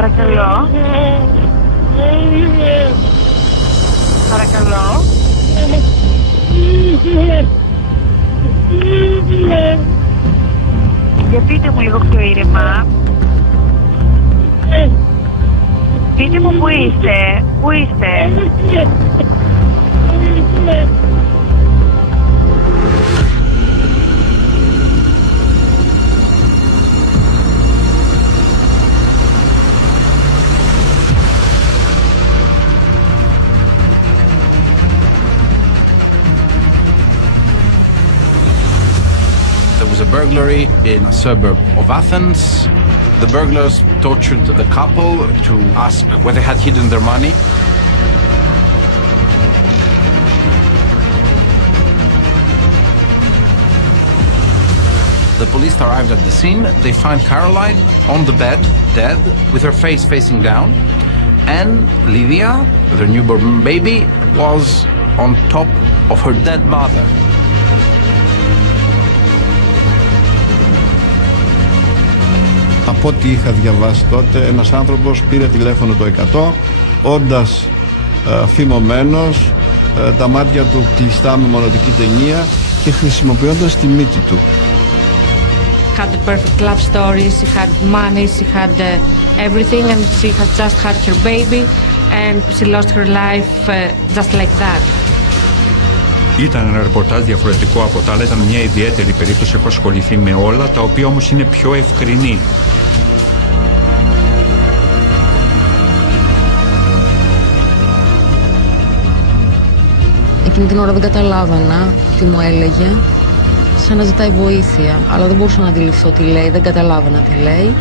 Παρακαλώ. Παρακαλώ. Για πείτε μου λίγο πιο ήρεμα. Πείτε μου που είστε. Πού είστε. There was a burglary in a suburb of Athens. The burglars tortured the couple to ask where they had hidden their money. The police arrived at the scene. They find Caroline on the bed, dead, with her face facing down. And Lydia, their newborn baby, was on top of her dead mother. Από ό,τι είχα διαβάσει τότε, ένας άνθρωπος πήρε τηλέφωνο το 100, όντας φημωμένος, τα μάτια του κλειστά με μονοτική ταινία και χρησιμοποιώντας τη μύτη του. Had the perfect love story, she had money, she had everything and she had just had her baby and she lost her life just like that. Ήταν ένα ρεπορτάζ διαφορετικό από τα άλλα, ήταν μια ιδιαίτερη περίπτωση, έχω ασχοληθεί με όλα, τα οποία όμως είναι πιο ευκρινή. Εκείνη την ώρα δεν καταλάβανα τι μου έλεγε, σαν να ζητάει βοήθεια, αλλά δεν μπορούσα να αντιληφθώ τι λέει, δεν καταλάβανα τι λέει.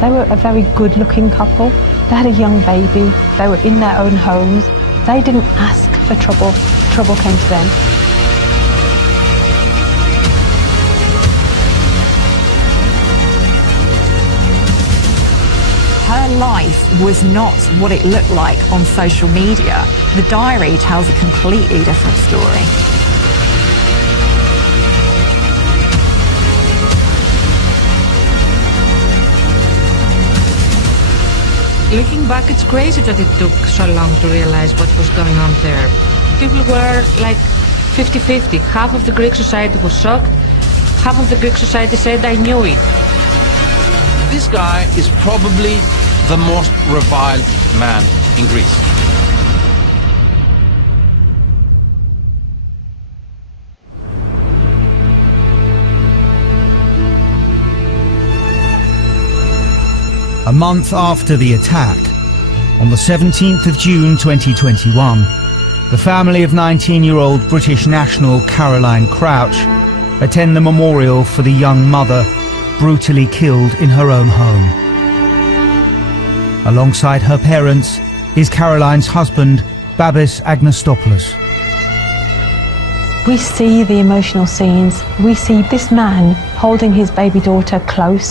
They were a very good-looking couple. They had a young baby. They were in their own homes. They didn't ask for trouble. Trouble came to them. Her life was not what it looked like on social media. The diary tells a completely different story. Looking back, it's crazy that it took so long to realize what was going on there. People were like 50-50. Half of the Greek society was shocked. Half of the Greek society said, I knew it. This guy is probably the most reviled man in Greece. A month after the attack, on the 17th of June 2021, the family of 19-year-old British national Caroline Crouch attend the memorial for the young mother brutally killed in her own home. Alongside her parents is Caroline's husband, Bábη Anagnostopulo. We see the emotional scenes. We see this man holding his baby daughter close.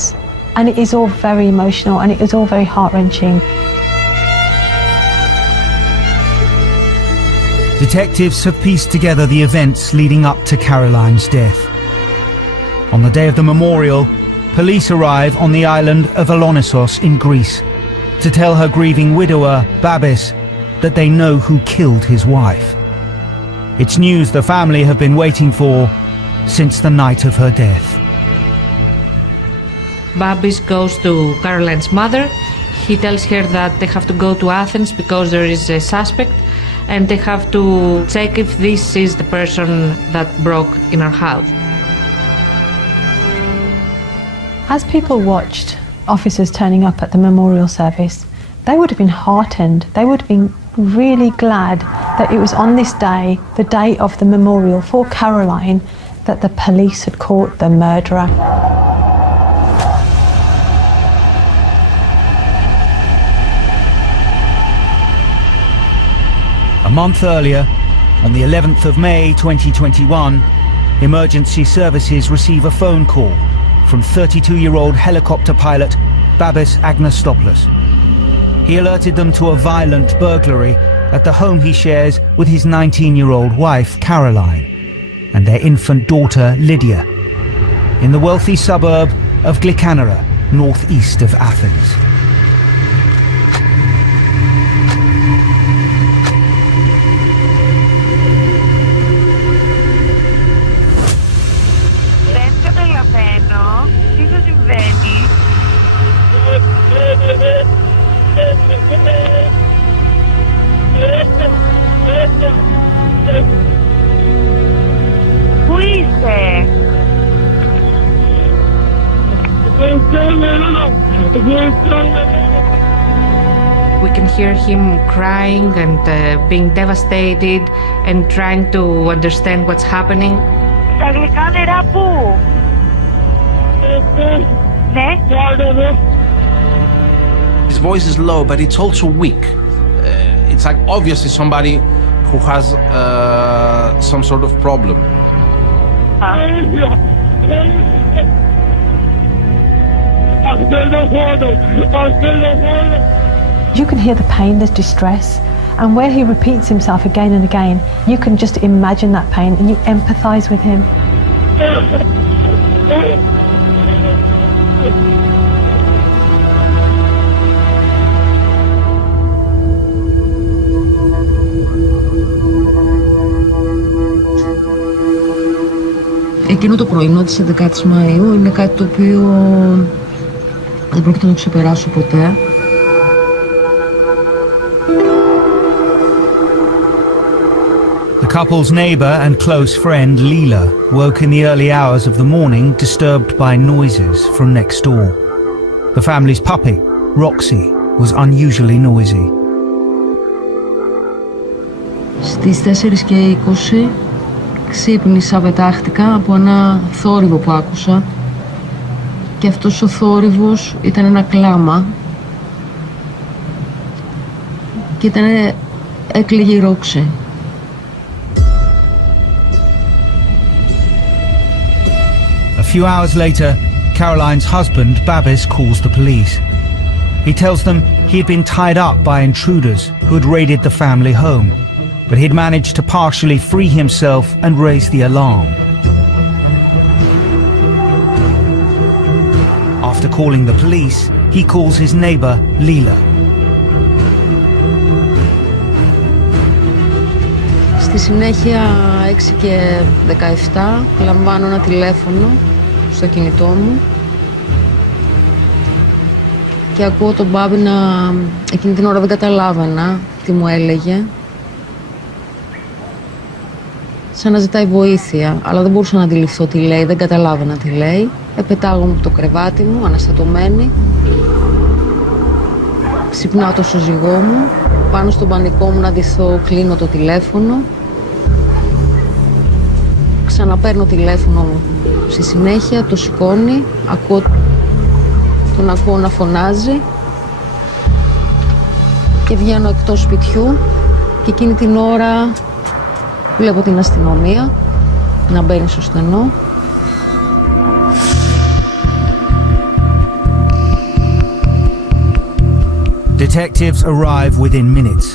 And it is all very emotional and it is all very heart-wrenching. Detectives have pieced together the events leading up to Caroline's death. On the day of the memorial, police arrive on the island of Alonissos in Greece to tell her grieving widower, Bábη, that they know who killed his wife. It's news the family have been waiting for since the night of her death. Bábη goes to Caroline's mother. He tells her that they have to go to Athens because there is a suspect and they have to check if this is the person that broke in our house. As people watched officers turning up at the memorial service, they would have been heartened. They would have been really glad that it was on this day, the day of the memorial for Caroline, that the police had caught the murderer. A month earlier, on the 11th of May 2021, emergency services receive a phone call from 32-year-old helicopter pilot Bábη Anagnostopulo. He alerted them to a violent burglary at the home he shares with his 19-year-old wife Caroline and their infant daughter Lydia in the wealthy suburb of ΓΛΥΚΑ NERA, northeast of Athens. We can hear him crying and being devastated and trying to understand what's happening. Τα γλυκά νερά πού? Ναι. His voice is low, but it's also weak. It's like obviously somebody who has some sort of problem. You can hear the pain, the distress, and where he repeats himself again and again, you can just imagine that pain and you empathize with him. Εκείνο το πρωινό της 11ης Μαΐου είναι κάτι το οποίο δεν πρόκειται να το ξεπεράσω ποτέ. The couple's neighbour and close friend Leela woke in the early hours of the morning disturbed by noises from next door. The family's puppy, ROXY, was unusually noisy. Στις 4:20 ξύπνησα, πετάχτηκα από ένα θόρυβο που άκουσα και αυτός ο θόρυβος ήταν ένα κλάμα και έκλαιγε η ROXY. A few hours later, Caroline's husband, Babis, calls the police. He tells them he had been tied up by intruders who had raided the family home, but he'd managed to partially free himself and raise the alarm. After calling the police, he calls his neighbour, Leela. Στη συνέχεια 6:17 λαμβάνω ένα τηλέφωνο στο κινητό μου και ακούω τον Μπάμπη να... Εκείνη την ώρα δεν καταλάβαινα τι μου έλεγε. Σαν να ζητάει βοήθεια, αλλά δεν μπορούσα να αντιληφθώ τι λέει, δεν καταλάβαινα τι λέει. Πετάγομαι από το κρεβάτι μου, αναστατωμένη. Ξυπνάω το σύζυγό μου, πάνω στον πανικό μου να ντυθώ, κλείνω το τηλέφωνο. Ξαναπαίρνω τηλέφωνο μου. Στη συνέχεια το σηκώνει, τον ακούω να φωνάζει και βγαίνω εκτός σπιτιού και εκείνη την ώρα βλέπω την αστυνομία να μπαίνει στο στενό. Detectives arrive within minutes.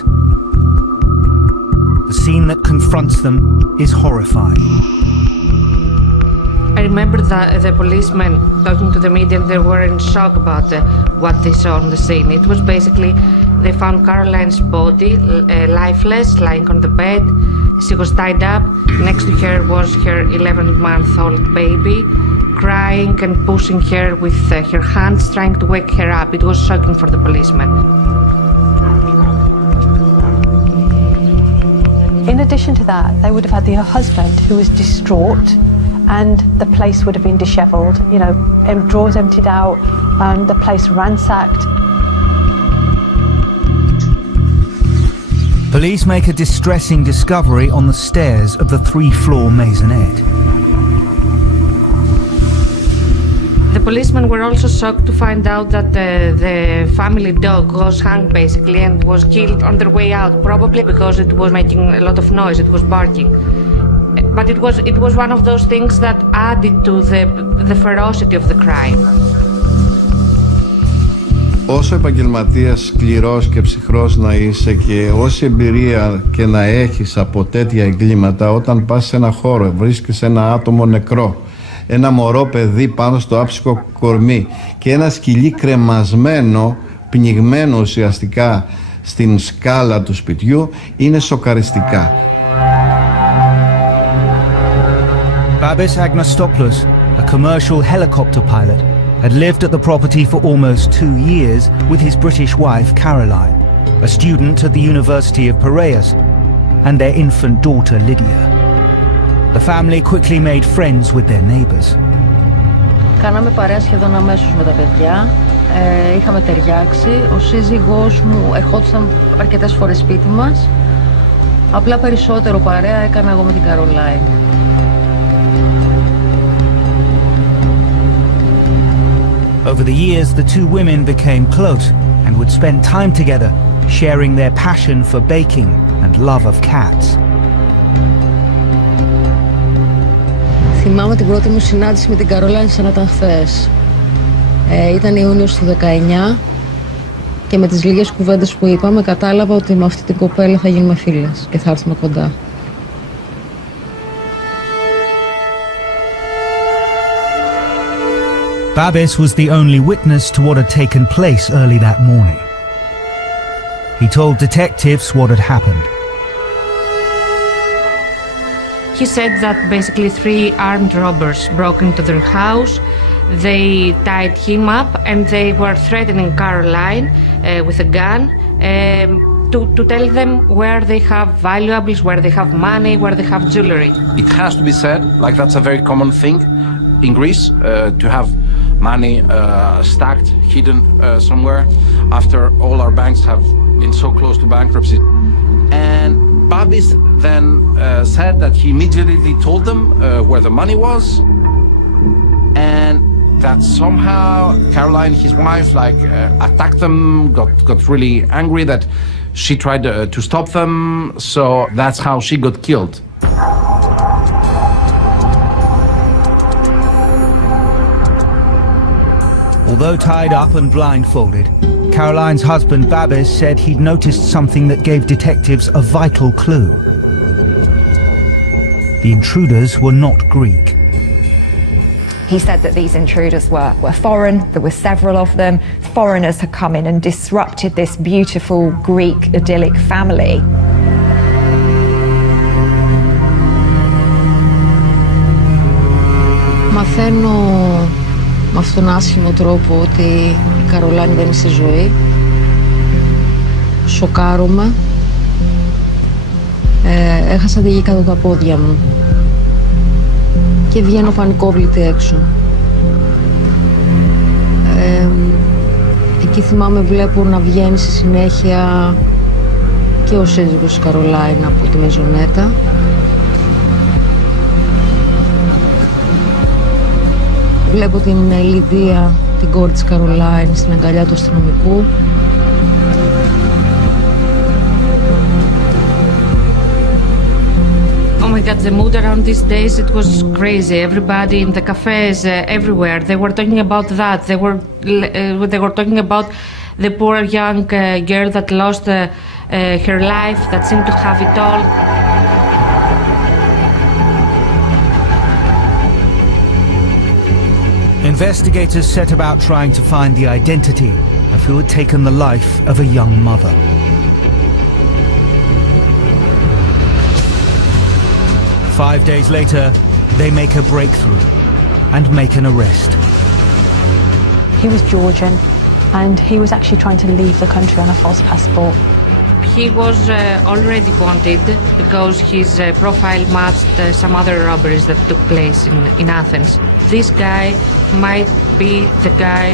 The scene that confronts them is horrifying. I remember that the policemen talking to the media, and they were in shock about what they saw on the scene. It was basically, they found Caroline's body lifeless, lying on the bed. She was tied up. Next to her was her 11-month-old baby, crying and pushing her with her hands, trying to wake her up. It was shocking for the policemen. In addition to that, they would have had their husband who was distraught, and the place would have been dishevelled, you know, drawers emptied out, the place ransacked. Police make a distressing discovery on the stairs of the 3-floor maisonette. The policemen were also shocked to find out that the family dog was hung basically and was killed on their way out, probably because it was making a lot of noise, it was barking. But it was one of those things that added to the ferocity of the crime. Όσο επαγγελματίας σκληρός και ψυχρός να είσαι και όση εμπειρία και να έχεις από τέτοια εγκλήματα, όταν πας σε ένα χώρο, βρίσκεις ένα άτομο νεκρό, ένα μωρό παιδί πάνω στο άψυχο κορμί και ένα σκυλί κρεμασμένο, πνιγμένο ουσιαστικά στην σκάλα του σπιτιού, είναι σοκαριστικά. Μπάμπη Αναγνωστόπουλο, a commercial helicopter pilot, had lived at the property for almost 2 years with his British wife Caroline, a student at the University of Piraeus, and their infant daughter Lydia. The family quickly made friends with their neighbours. Κάναμε παρέα σχεδόν αμέσως με τα παιδιά. είχαμε ταιριάξει. Ο σύζυγός μου ερχόντουσαν αρκετές φορές σπίτι μας. Απλά περισσότερο παρέα έκανα εγώ με την Καρολάιν. Over the years, the two women became close and would spend time together, sharing their passion for baking and love of cats. Θυμάμαι την πρώτη μου συνάντηση με την Καρολάιν σαν να ήταν χθες. Ήταν Ιούνιος του 19 και με τις λίγες κουβέντες που είπαμε κατάλαβα ότι με αυτή την κοπέλα θα γίνουμε φίλες και θα έρθουμε κοντά. Babis was the only witness to what had taken place early that morning. He told detectives what had happened. He said that basically 3 armed robbers broke into their house. They tied him up and they were threatening Caroline with a gun to tell them where they have valuables, where they have money, where they have jewelry. It has to be said, like that's a very common thing in Greece, to have money stacked, hidden somewhere after all our banks have been so close to bankruptcy. And Babis then said that he immediately told them where the money was, and that somehow Caroline, his wife, attacked them, got really angry, that she tried to stop them, so that's how she got killed. Although tied up and blindfolded, Caroline's husband Babis said he'd noticed something that gave detectives a vital clue. The intruders were not Greek. He said that these intruders were foreign, there were several of them. Foreigners had come in and disrupted this beautiful Greek idyllic family. Μαθαίνω με αυτόν τον άσχημο τρόπο ότι η Καρολάιν δεν είναι στη ζωή. Σοκάρομαι. Έχασα τη γη κάτω τα πόδια μου. Και βγαίνω πανικόβλητη έξω. Εκεί θυμάμαι βλέπω να βγαίνει στη συνέχεια και ο σύζυγος της Καρολάιν από τη μεζονέτα. Βλέπω την Λιδία, την κόρη της Καρολάιν, στην αγκαλιά του αστυνομικού. Oh my God, the mood around these days, it was crazy. Everybody in the cafes, everywhere, they were talking about that. They were talking about the poor young girl that lost her life, that seemed to have it all. Investigators set about trying to find the identity of who had taken the life of a young mother. Five days later, they make a breakthrough and make an arrest. He was Georgian and he was actually trying to leave the country on a false passport. He was already wanted because his profile matched some other robberies that took place in Athens. This guy might be the guy.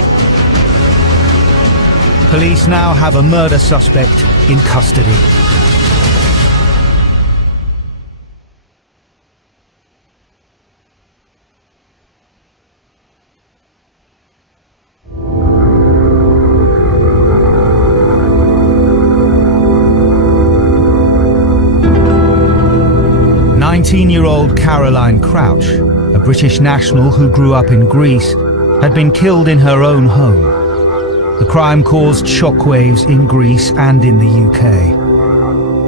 Police now have a murder suspect in custody. Year-old Caroline Crouch, a British national who grew up in Greece, had been killed in her own home. The crime caused shockwaves in Greece and in the UK.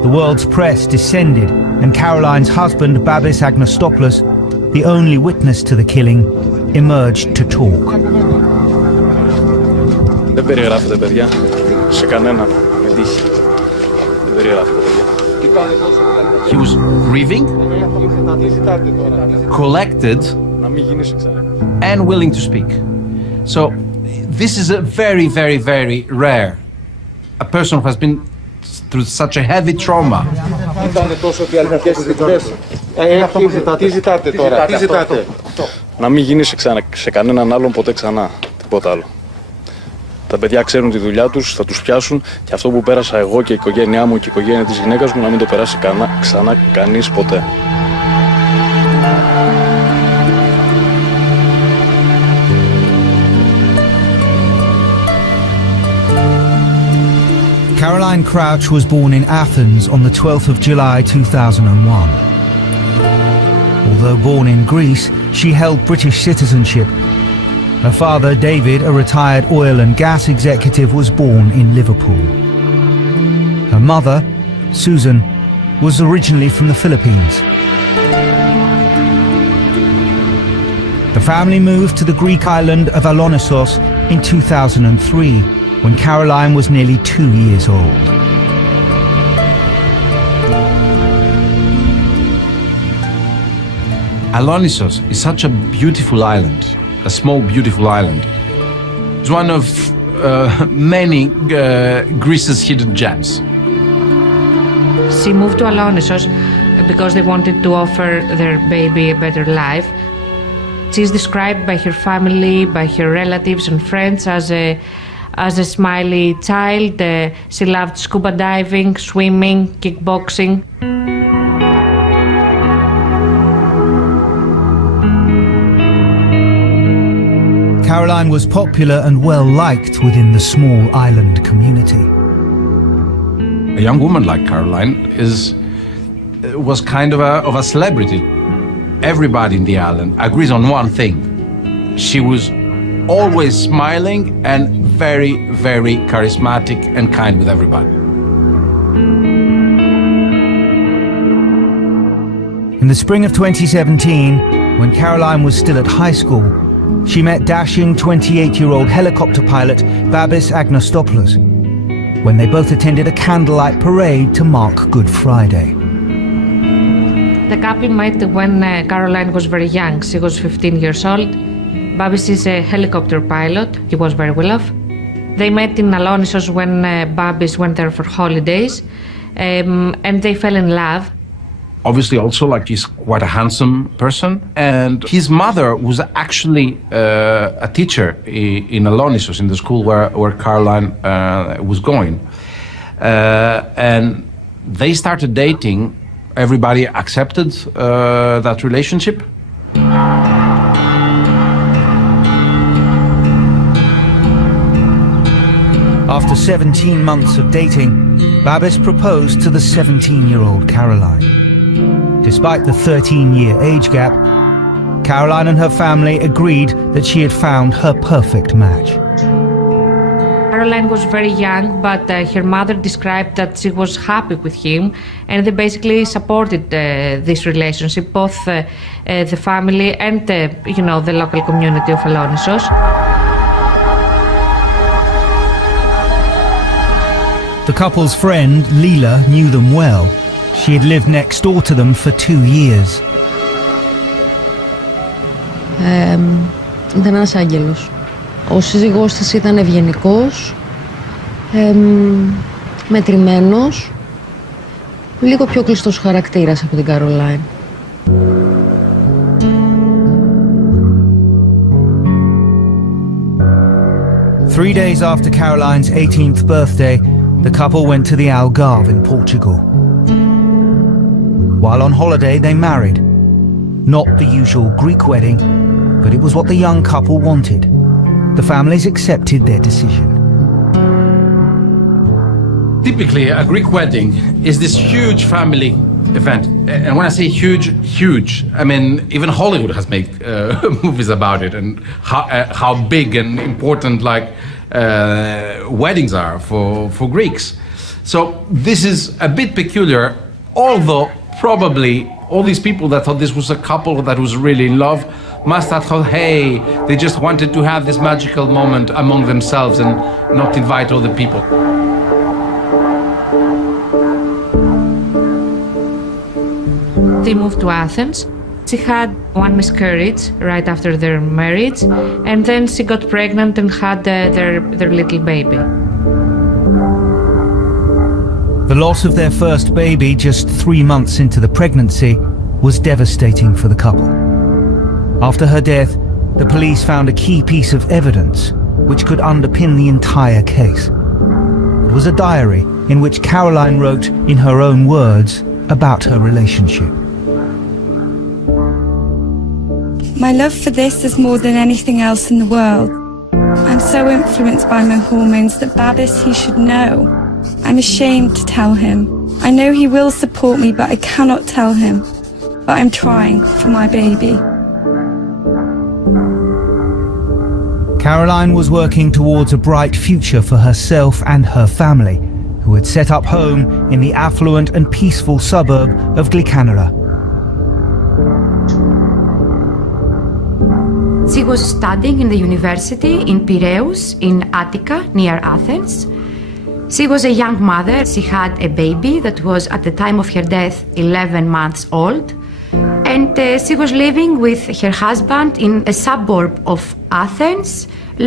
The world's press descended, and Caroline's husband, Bábis Anagностόπουλος, the only witness to the killing, emerged to talk. Δεν περιγράφεται, παιδιά, σε κανένα με τύχη. Δεν περιγράφεται, παιδιά. He was grieving, collected, and willing to speak. So this is a very, very, very rare. A person who has been through such a heavy trauma. Τι ζητάτε τώρα, τι ζητάτε? Να μην γίνει σε κανέναν άλλον ποτέ ξανά, τίποτα άλλο. Τα παιδιά ξέρουν τη δουλειά τους, θα τους πιάσουν και αυτό που πέρασα εγώ και η οικογένειά μου και η οικογένεια της γυναίκας μου να μην το περάσει ξανά κανείς ποτέ. Caroline Crouch was born in Athens on the 12th of July 2001. Although born in Greece, she held British citizenship. Her father, David, a retired oil and gas executive, was born in Liverpool. Her mother, Susan, was originally from the Philippines. The family moved to the Greek island of Alonissos in 2003, when Caroline was nearly 2 years old. Alonissos is such a beautiful island, a small beautiful island. It's one of many Greece's hidden gems. She moved to Alonissos because they wanted to offer their baby a better life. She is described by her family, by her relatives and friends as a smiley child. She loved scuba diving, swimming, kickboxing. Caroline was popular and well-liked within the small island community. A young woman like Caroline was kind of a celebrity. Everybody in the island agrees on one thing. She was always smiling and very, very charismatic and kind with everybody. In the spring of 2017, when Caroline was still at high school, she met dashing 28-year-old helicopter pilot Bábis Anagnostopulo when they both attended a candlelight parade to mark Good Friday. The couple met when Caroline was very young. She was 15 years old. Bábis is a helicopter pilot. He was very well off. They met in Alonissos when Bábis went there for holidays, and they fell in love. Obviously also he's quite a handsome person, and his mother was actually a teacher in Alonissos, in the school where Caroline was going. And they started dating. Everybody accepted that relationship. After 17 months of dating, Bábis proposed to the 17-year-old Caroline. Despite the 13-year age gap, Caroline and her family agreed that she had found her perfect match. Caroline was very young, but her mother described that she was happy with him, and they basically supported this relationship, both the family and the local community of Alonissos. The couple's friend, Lila, knew them well. She had lived next door to them for 2 years. Ήταν ένας άγγελος. Ο σύζυγός της ήταν ευγενικός, μετρημένος, λίγο πιο κλειστός χαρακτήρας από την Καρολάιν. Three days after Caroline's 18th birthday, the couple went to the Algarve in Portugal. While on holiday, they married. Not the usual Greek wedding, but it was what the young couple wanted. The families accepted their decision. Typically, a Greek wedding is this huge family event. And when I say huge, huge, I mean, even Hollywood has made movies about it, and how big and important weddings are for Greeks. So this is a bit peculiar, although probably all these people that thought this was a couple that was really in love must have thought, hey, they just wanted to have this magical moment among themselves and not invite other people. They moved to Athens. She had one miscarriage right after their marriage, and then she got pregnant and had their little baby. The loss of their first baby just 3 months into the pregnancy was devastating for the couple. After her death, the police found a key piece of evidence, which could underpin the entire case. It was a diary in which Caroline wrote in her own words about her relationship. My love for this is more than anything else in the world. I'm so influenced by my hormones that Babis, he should know. I'm ashamed to tell him. I know he will support me, but I cannot tell him. But I'm trying for my baby. Caroline was working towards a bright future for herself and her family, who had set up home in the affluent and peaceful suburb of ΓΛΥΚΑ ΝΕΡΑ. She was studying in the university in Piraeus, in Attica, near Athens. She was a young mother. She had a baby that was, at the time of her death, 11 months old. And she was living with her husband in a suburb of Athens,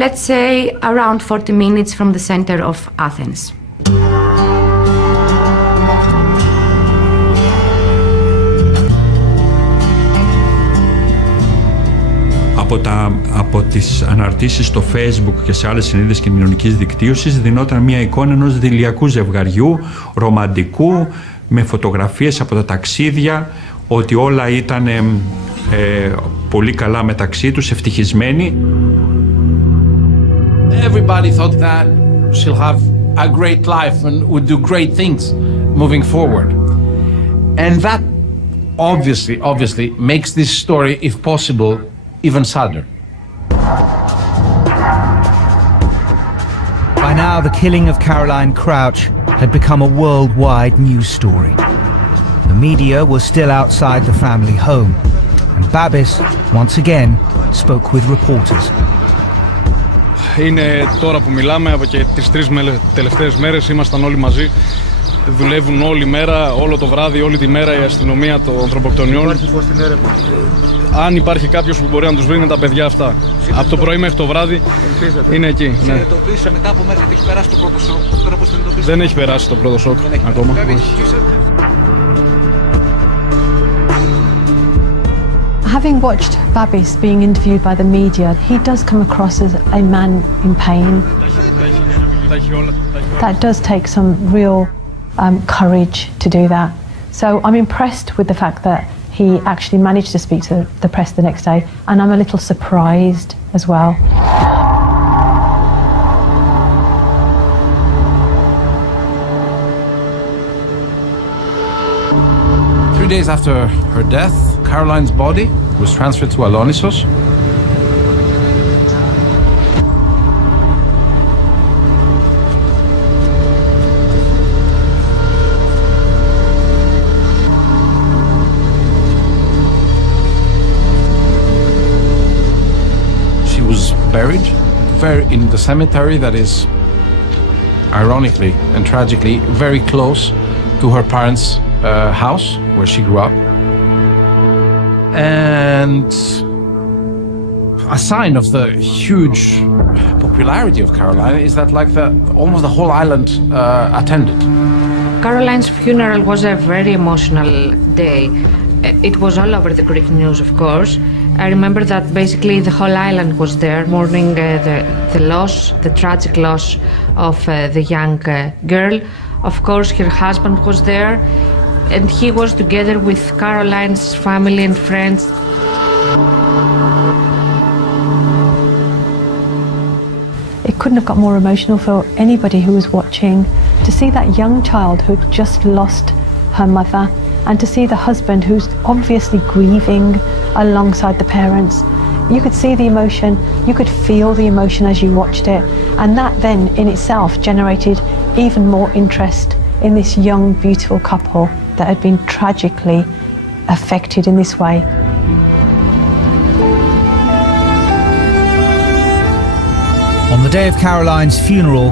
let's say around 40 minutes from the center of Athens. Από τις αναρτήσεις στο Facebook και σε άλλες σελίδες κοινωνικής δικτύωσης δινόταν μια εικόνα ενός δειλιακού ζευγαριού, ρομαντικού, με φωτογραφίες από τα ταξίδια, ότι όλα ήταν πολύ καλά μεταξύ τους, ευτυχισμένοι. Everybody thought that she'll have a great life and would do great things moving forward. And that obviously makes this story, if possible, even sadder. By now, the killing of Caroline Crouch had become a worldwide news story. The media was still outside the family home, and Babis, once again, spoke with reporters. Είναι τώρα που μιλάμε, από και τις 3 τελευταίες μέρες ήμασταν όλοι μαζί. Δουλεύουν όλη μέρα, όλο το βράδυ, όλη τη μέρα η αστυνομία των ανθρωποκτονιών. Υπάρχει φως στην έρευνα. Αν υπάρχει κάποιος που μπορεί να τους βρει, είναι τα παιδιά αυτά. Από το πρωί μέχρι το βράδυ είναι εκεί. Συνειδητοποίησε μετά από μέρες γιατί έχει περάσει το πρώτο σοκ. Τώρα πώς συνειδητοποίησε? Δεν έχει περάσει το πρώτο σοκ ακόμα. Having watched Babis being interviewed by the media, he does come across as a man in pain. That does take some real courage to do that. So I'm impressed with the fact that he actually managed to speak to the press the next day, and I'm a little surprised as well. 3 days after her death, Caroline's body was transferred to Alonisos. She was buried in the cemetery that is, ironically and tragically, very close to her parents' house where she grew up. And a sign of the huge popularity of Caroline is that almost the whole island attended. Caroline's funeral was a very emotional day. It was all over the Greek news, of course. I remember that basically the whole island was there mourning the loss, the tragic loss of the young girl. Of course, her husband was there, and he was together with Caroline's family and friends. It couldn't have got more emotional for anybody who was watching, to see that young child who just lost her mother, and to see the husband who's obviously grieving alongside the parents. You could see the emotion, you could feel the emotion as you watched it, and that then in itself generated even more interest in this young, beautiful couple that had been tragically affected in this way. On the day of Caroline's funeral,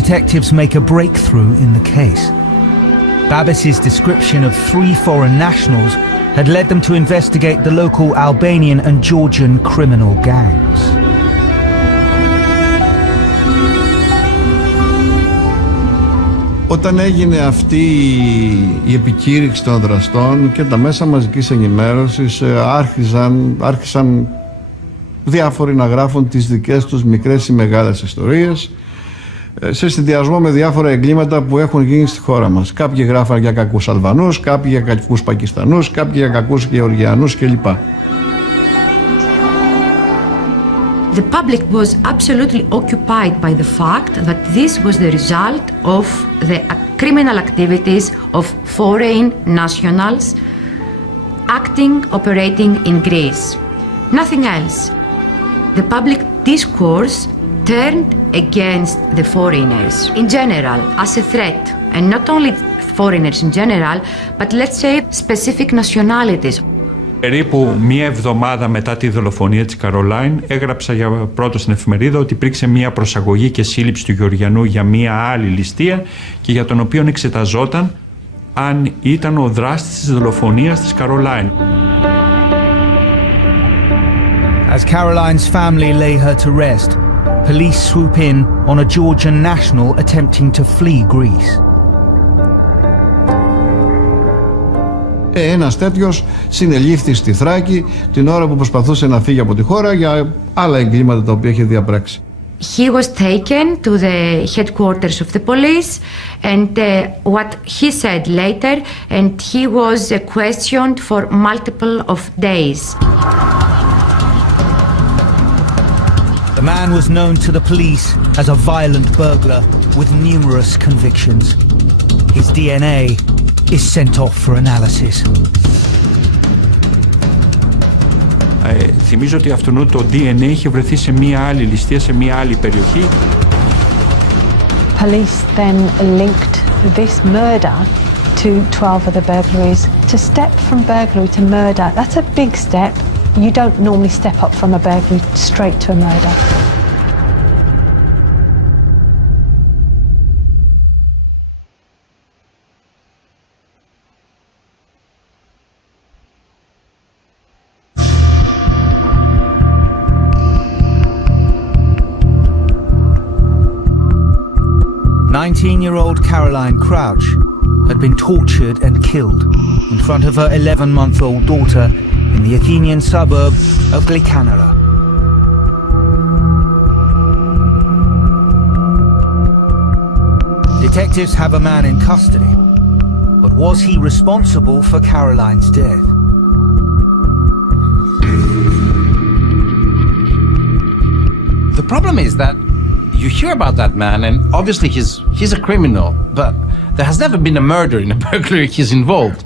detectives make a breakthrough in the case. Babis's description of 3 foreign nationals had led them to investigate the local Albanian and Georgian criminal gangs. Όταν έγινε αυτή η επικήρυξη των δραστών και τα μέσα μαζικής ενημέρωσης άρχισαν διάφοροι να γράφουν τις δικές τους μικρές ή μεγάλες ιστορίες, σε συνδυασμό με διάφορα εγκλήματα που έχουν γίνει στη χώρα μας. Κάποιοι γράφαν για κακούς Αλβανούς, κάποιοι για κακούς Πακιστανούς, κάποιοι για κακούς Γεωργιανούς κλπ. The public was absolutely occupied by the fact that this was the result of the criminal activities of foreign nationals operating in Greece. Nothing else. The public discourse turned against the foreigners in general as a threat, and not only foreigners in general, but let's say specific nationalities. Περίπου μία εβδομάδα μετά τη δολοφονία της Καρολάιν έγραψα για πρώτο στην εφημερίδα ότι υπήρξε μία προσαγωγή και σύλληψη του Γεωργιανού για μία άλλη ληστεία και για τον οποίο εξεταζόταν αν ήταν ο δράστης της δολοφονίας της Καρολάιν. As Caroline's family lay her to rest, police swoop in on a Georgian national attempting to flee Greece. Ένας τέτοιος συνελήφθη στη Θράκη την ώρα που προσπαθούσε να φύγει από τη χώρα για άλλα εγκλήματα τα οποία είχε διαπράξει. He was taken to the headquarters of the police and what he said later, and he was questioned for multiple of days. The man was known to the police as a violent burglar with numerous convictions. His DNA is sent off for analysis. Θυμίζω ότι αυτού το DNA είχε βρεθεί σε μία άλλη ληστεία, σε μία άλλη περιοχή. Police then linked this murder to 12 other burglaries. To step from burglary to murder, that's a big step. You don't normally step up from a burglary straight to a murder. Nineteen-year-old Caroline Crouch had been tortured and killed in front of her 11-month-old daughter in the Athenian suburb of ΓΛΥΚΑ ΝΕΡΑ. Detectives have a man in custody, but was he responsible for Caroline's death? The problem is that you hear about that man, and obviously he's a criminal, but there has never been a murder in a burglary he's involved.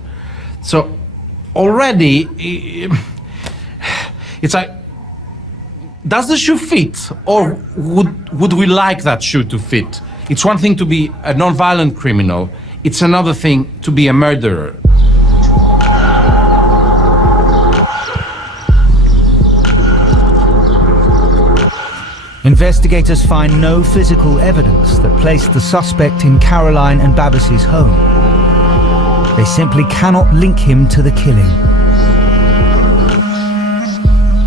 So already, it's like, does the shoe fit, or would we like that shoe to fit? It's one thing to be a non-violent criminal. It's another thing to be a murderer. Investigators find no physical evidence that placed the suspect in Caroline and Babis's home. They simply cannot link him to the killing.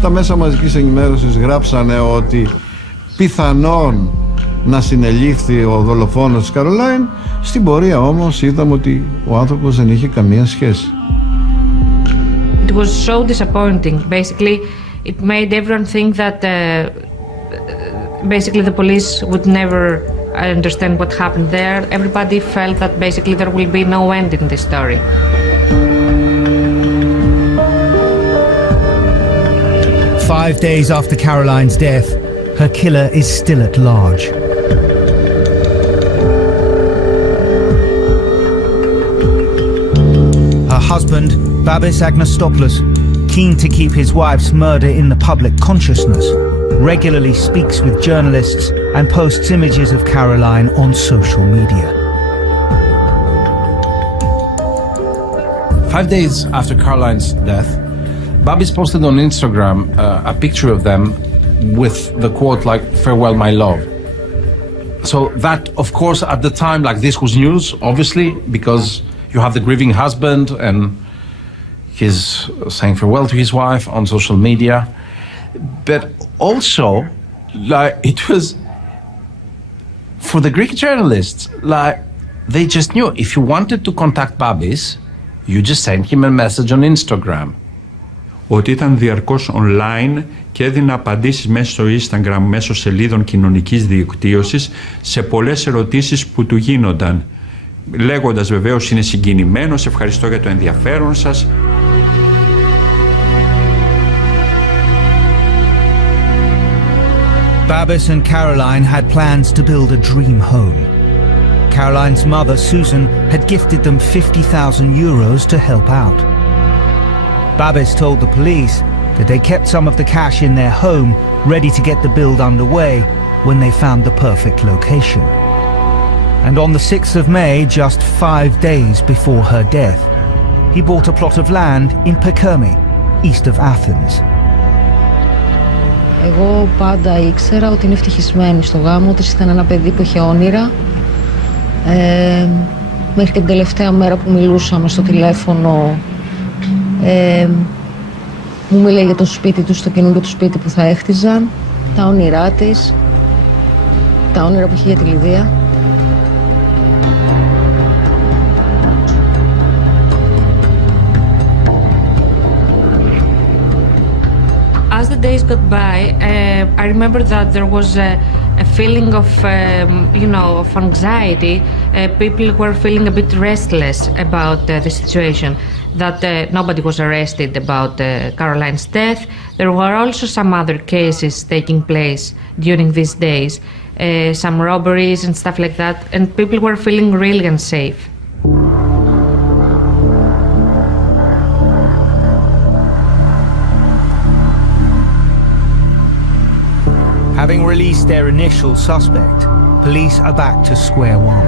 Τα μέσα μαζικής ενημέρωσης γράψανε ότι πιθανόν να συνελήφθη ο δολοφόνος της Καρολάιν. Στην πορεία όμως είδαμε ότι ο άνθρωπος δεν είχε καμία σχέση. It was so disappointing. Basically, it made everyone think that basically the police would never understand what happened there. Everybody felt that basically there will be no end in this story. Five days after Caroline's death, her killer is still at large. Her husband, Bábη Anaghnostopoulo, keen to keep his wife's murder in the public consciousness, regularly speaks with journalists and posts images of Caroline on social media. 5 days after Caroline's death, Bábis posted on Instagram a picture of them with the quote like, "Farewell, my love." So that, of course, at the time, like, this was news, obviously, because you have the grieving husband and he's saying farewell to his wife on social media. But also, like, it was, for the Greek journalists, like, they just knew if you wanted to contact Bábis, you just sent him a message on Instagram. ότι ήταν διαρκώς online και έδινε απαντήσεις μέσω στο Instagram, μέσω σελίδων κοινωνικής δικτύωσης σε πολλές ερωτήσεις που του γίνονταν, λέγοντας βεβαίως είναι συγκινημένος, ευχαριστώ για το ενδιαφέρον σας. Babis and Caroline had plans to build a dream home. Caroline's mother, Susan, had gifted them €50,000 to help out. Babis told the police that they kept some of the cash in their home ready to get the build underway when they found the perfect location. And on the 6th of May, just 5 days before her death, he bought a plot of land in Perkermi, east of Athens. Εγώ πάντα ήξερα ότι είναι ευτυχισμένη στο γάμο της, ήταν ένα παιδί που είχε όνειρα. Μέχρι και την τελευταία μέρα που μιλούσαμε στο τηλέφωνο, μου μίλαγε για το σπίτι του, το καινούργιο του σπίτι που θα έχτιζαν, τα όνειρά της, τα όνειρα που είχε για τη Λιδία. As the days got by, I remember that there was a feeling of, of anxiety. People were feeling a bit restless about the situation, that nobody was arrested about Caroline's death. There were also some other cases taking place during these days, some robberies and stuff like that, and people were feeling really unsafe. Having released their initial suspect, police are back to square one.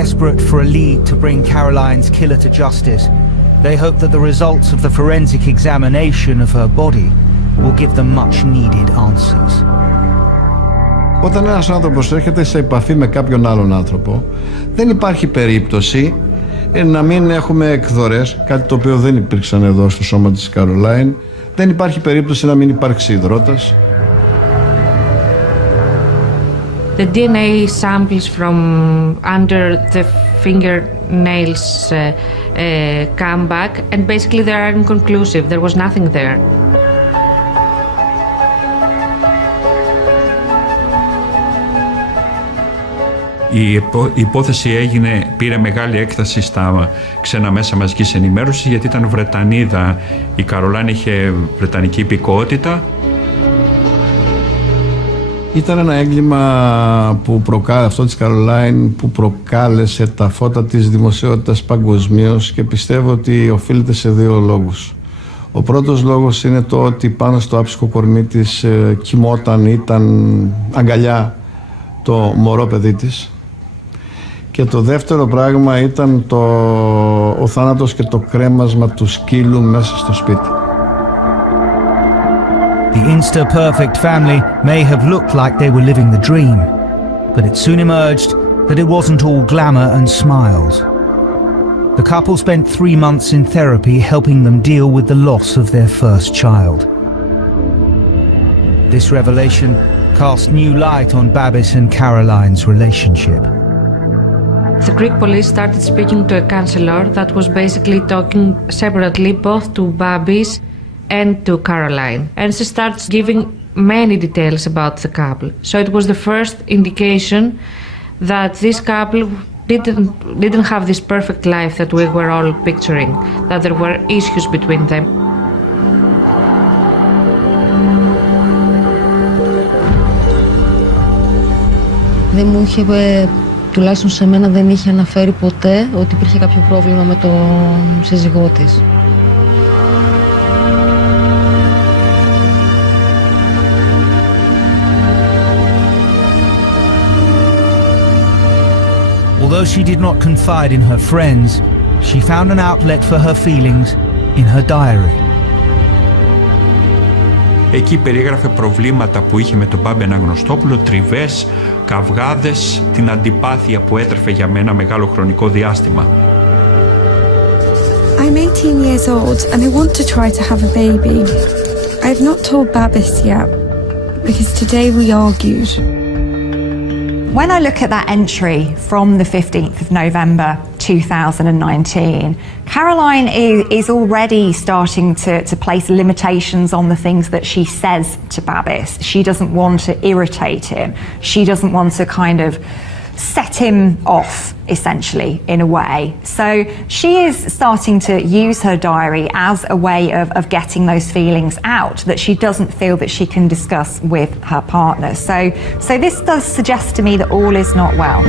Desperate for a lead to bring Caroline's killer to justice, they hope that the results of the forensic examination of her body will give them much needed answers. Όταν ένας άνθρωπος έρχεται σε επαφή με κάποιον άλλον άνθρωπο, δεν υπάρχει περίπτωση να μην έχουμε εκδορές, κάτι το οποίο δεν υπήρξαν εδώ στο σώμα της Καρολάιν. Δεν υπάρχει περίπτωση να μην υπάρξει υδρότας. The DNA samples from under the fingernails come back, and basically they are inconclusive. There was nothing there. Η υπόθεση πήρε μεγάλη έκταση στα ξένα μέσα μαζικής ενημέρωσης, γιατί ήταν Βρετανίδα, η Καρολάιν είχε βρετανική υπηκότητα. Ήταν ένα έγκλημα αυτό της Καρολάιν που προκάλεσε τα φώτα της δημοσιότητας παγκοσμίως, και πιστεύω ότι οφείλεται σε δύο λόγους. Ο πρώτος λόγος είναι το ότι πάνω στο άψυχο κορμί της ήταν αγκαλιά το μωρό παιδί της. Και το δεύτερο πράγμα ήταν ο θάνατος και το κρέμασμα του σκύλου μέσα στο σπίτι. The insta-perfect family may have looked like they were living the dream, but it soon emerged that it wasn't all glamour and smiles. The couple spent 3 months in therapy helping them deal with the loss of their first child. This revelation cast new light on Babis and Caroline's relationship. The Greek police started speaking to a counselor that was basically talking separately both to Babis and to Caroline. And she starts giving many details about the couple. So it was the first indication that this couple didn't have this perfect life that we were all picturing, that there were issues between them. Δεν μου είχε, τουλάχιστον σε μένα δεν είχε αναφέρει ποτέ ότι υπήρχε κάποιο πρόβλημα με τον σύζυγό της. Although she did not confide in her friends, she found an outlet for her feelings in her diary. Εκεί περιέγραφε προβλήματα που είχε με τον Μπάμπη Αναγνωστόπουλο, τριβές, καυγάδες, την αντιπάθεια που έτρεφε για μένα μεγάλο χρονικό διάστημα. I'm 18 years old and I want to try to have a baby. I've not told Babis yet because today we argued. When I look at that entry from the 15th of November 2019, Caroline is already starting to place limitations on the things that she says to Babis. She doesn't want to irritate him. She doesn't want to kind of set him off, essentially, in a way. So she is starting to use her diary as a way of getting those feelings out that she doesn't feel that she can discuss with her partner. So this does suggest to me that all is not well.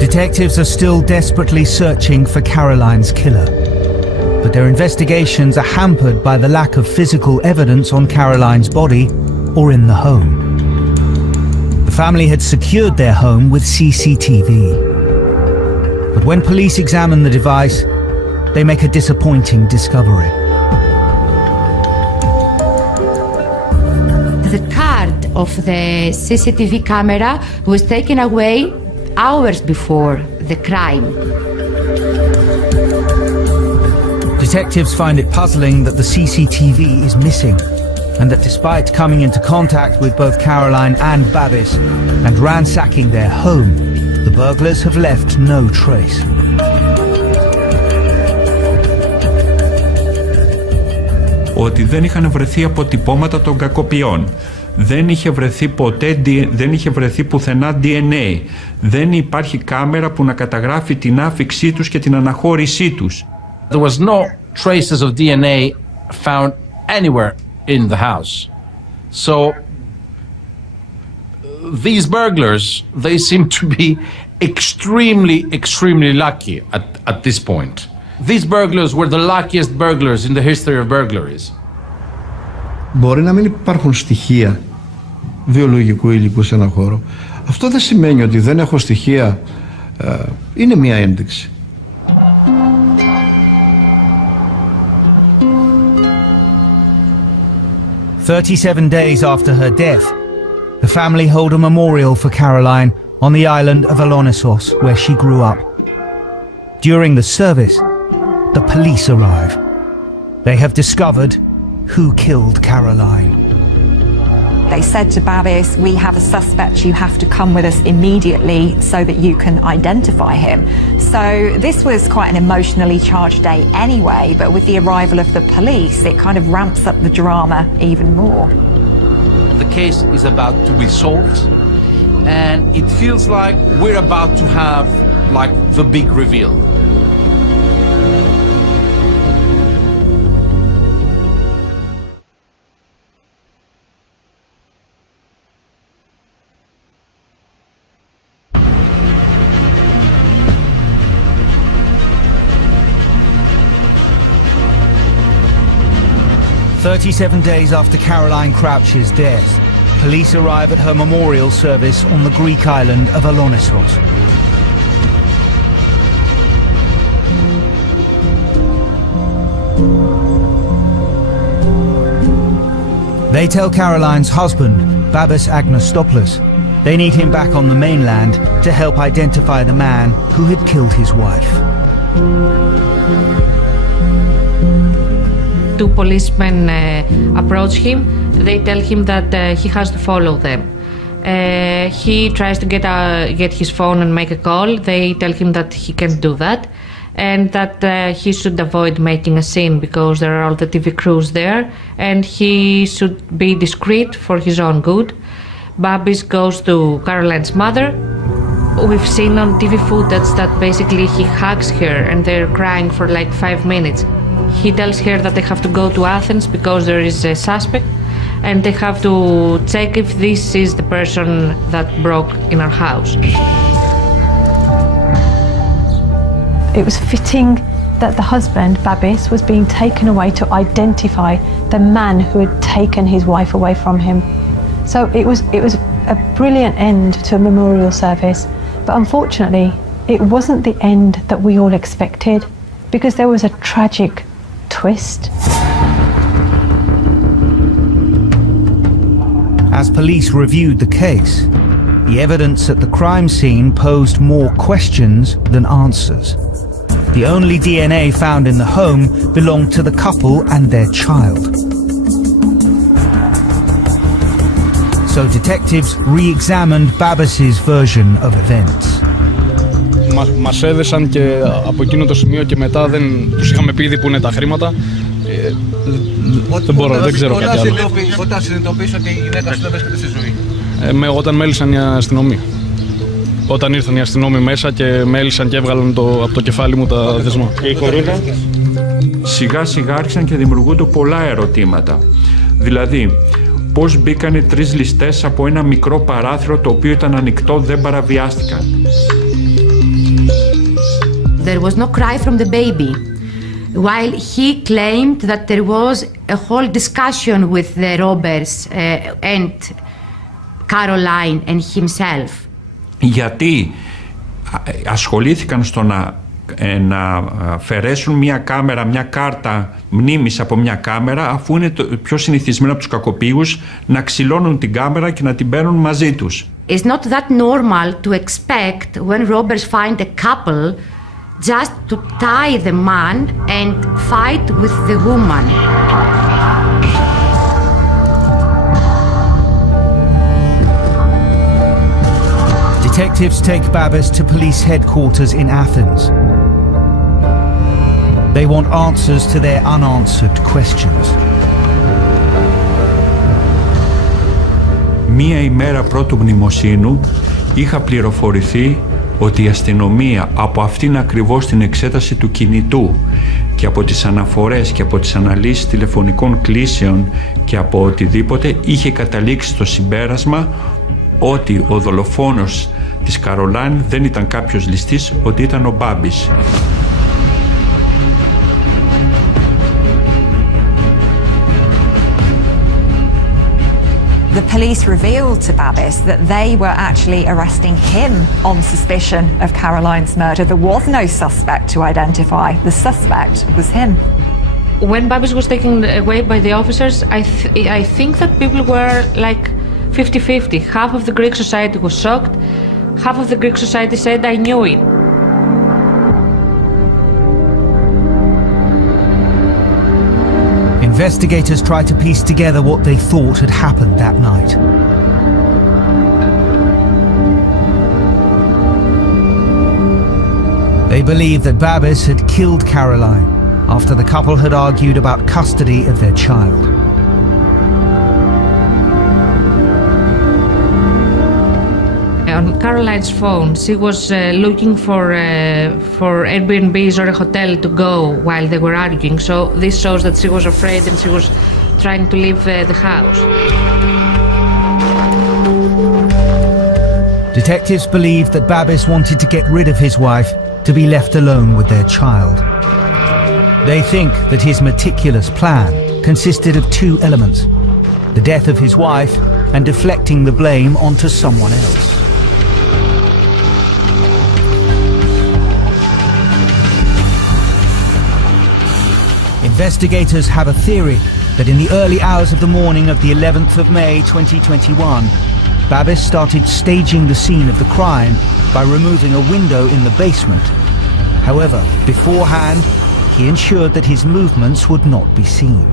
Detectives are still desperately searching for Caroline's killer. But their investigations are hampered by the lack of physical evidence on Caroline's body or in the home. The family had secured their home with CCTV. But when police examine the device, they make a disappointing discovery. The card of the CCTV camera was taken away hours before the crime. Detectives find it puzzling that the CCTV is missing, and that despite coming into contact with both Caroline and Babis and ransacking their home, the burglars have left no trace. Ότι δεν είχαν βρεθεί αποτυπώματα των κακοποιών. Δεν είχε βρεθεί πουθενά DNA. Δεν υπάρχει κάμερα που να καταγράφει την άφιξή τους και την αναχώρησή τους. There was no traces of DNA found anywhere in the house. So these burglars, they seem to be extremely lucky at this point. These burglars were the luckiest burglars in the history of burglaries. Μπορεί να μην υπάρχουν στοιχεία βιολογικού υλικού σε ένα χώρο. Αυτό δεν σημαίνει ότι δεν έχω στοιχεία. Είναι μια ένδειξη. "37 days after her death, the family hold a memorial for Caroline on the island of Alonissos, where she grew up. During the service, the police arrive. They have discovered who killed Caroline. They said to Babis, "We have a suspect, you have to come with us immediately so that you can identify him." So this was quite an emotionally charged day anyway, but with the arrival of the police, it kind of ramps up the drama even more. The case is about to be solved, and it feels like we're about to have like the big reveal. 37 days after Caroline Crouch's death, police arrive at her memorial service on the Greek island of Alonissos. They tell Caroline's husband, Bábis Anagnostopulos, they need him back on the mainland to help identify the man who had killed his wife. Two policemen approach him. They tell him that he has to follow them. He tries to get his phone and make a call. They tell him that he can't do that, and that he should avoid making a scene because there are all the TV crews there, and he should be discreet for his own good. Bábis goes to Caroline's mother. We've seen on TV footage that basically he hugs her and they're crying for like 5 minutes. He tells her that they have to go to Athens because there is a suspect, and they have to check if this is the person that broke in our house. It was fitting that the husband, Bábis, was being taken away to identify the man who had taken his wife away from him. So it was a brilliant end to a memorial service, but unfortunately it wasn't the end that we all expected, because there was a tragic twist. As police reviewed the case, the evidence at the crime scene posed more questions than answers. The only DNA found in the home belonged to the couple and their child. So detectives re-examined Babis's version of events. Μας έδεσαν και από εκείνο το σημείο και μετά δεν τους είχαμε πει ήδη που είναι τα χρήματα. Δεν ξέρω κάτι άλλο. Όταν συνειδητοποίησε ότι η γυναίκα σου δεν βρίσκεται στη ζωή. Όταν μέλησαν η αστυνομία. Όταν ήρθαν οι αστυνόμοι μέσα και μέλησαν και έβγαλαν από το κεφάλι μου τα δεσμά. Και η κορούνα. Σιγά σιγά άρχισαν και δημιουργούνται πολλά ερωτήματα. Δηλαδή, πώς μπήκανε 3 ληστές από ένα μικρό παράθυρο το οποίο ήταν ανοιχτό, δεν παραβιάστηκαν. There was no cry from the baby, while he claimed that there was a whole discussion with the robbers and Καρολάιν and himself. Γιατί ασχολήθηκαν στο να αφαιρέσουν μια κάμερα, μια κάρτα μνήμης από μια κάμερα, αφού είναι το πιο συνηθισμένο από τους κακοποιούς να ξυλώνουν την κάμερα και να την παίρνουν μαζί τους. It's not that normal to expect when robbers find a couple just to tie the man and fight with the woman. Detectives take Babis to police headquarters in Athens. They want answers to their unanswered questions. Μία ημέρα πρώτου μνημοσύνου είχα πληροφορηθεί ότι η αστυνομία από αυτήν ακριβώς την εξέταση του κινητού και από τις αναφορές και από τις αναλύσεις τηλεφωνικών κλήσεων και από οτιδήποτε είχε καταλήξει στο συμπέρασμα ότι ο δολοφόνος της Καρολάιν δεν ήταν κάποιος ληστής, ότι ήταν ο Μπάμπης. The police revealed to Babis that they were actually arresting him on suspicion of Caroline's murder. There was no suspect to identify. The suspect was him. When Babis was taken away by the officers, I think that people were like 50-50. Half of the Greek society was shocked. Half of the Greek society said, I knew it. Investigators tried to piece together what they thought had happened that night. They believed that Babis had killed Caroline after the couple had argued about custody of their child. On Caroline's phone, she was looking for Airbnbs or a hotel to go while they were arguing. So this shows that she was afraid and she was trying to leave the house. Detectives believed that Babis wanted to get rid of his wife to be left alone with their child. They think that his meticulous plan consisted of 2 elements: the death of his wife and deflecting the blame onto someone else. Investigators have a theory that in the early hours of the morning of the 11th of May 2021, Babis started staging the scene of the crime by removing a window in the basement. However, beforehand, he ensured that his movements would not be seen.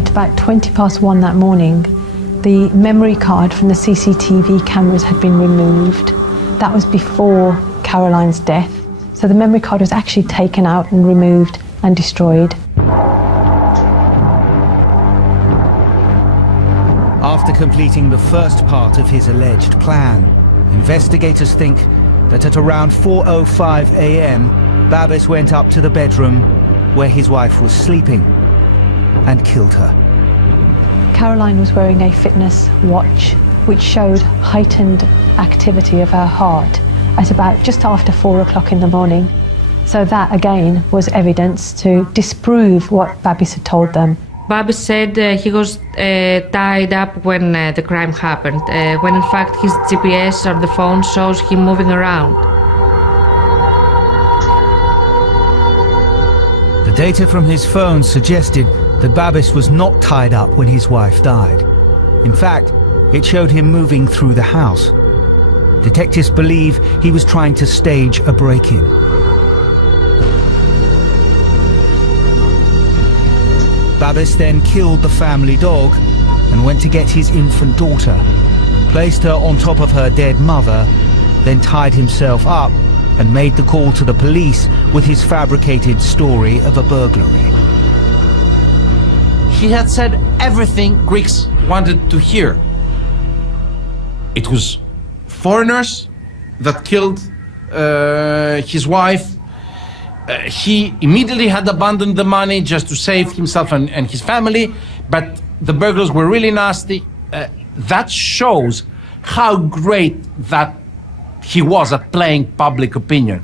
At about 1:20 that morning, the memory card from the CCTV cameras had been removed. That was before Caroline's death. So the memory card was actually taken out and removed and destroyed. After completing the first part of his alleged plan, investigators think that at around 4:05 a.m, Babis went up to the bedroom where his wife was sleeping and killed her. Caroline was wearing a fitness watch which showed heightened activity of her heart at about just after 4 o'clock in the morning. So that again was evidence to disprove what Babis had told them. Babis said he was tied up when the crime happened, when in fact his GPS on the phone shows him moving around. The data from his phone suggested that Babis was not tied up when his wife died. In fact, it showed him moving through the house. Detectives believe he was trying to stage a break-in. Babis then killed the family dog and went to get his infant daughter, placed her on top of her dead mother, then tied himself up and made the call to the police with his fabricated story of a burglary. He had said everything Greeks wanted to hear. It was foreigners that killed his wife. He immediately had abandoned the money just to save himself and his family, but the burglars were really nasty. That shows how great that he was at playing public opinion.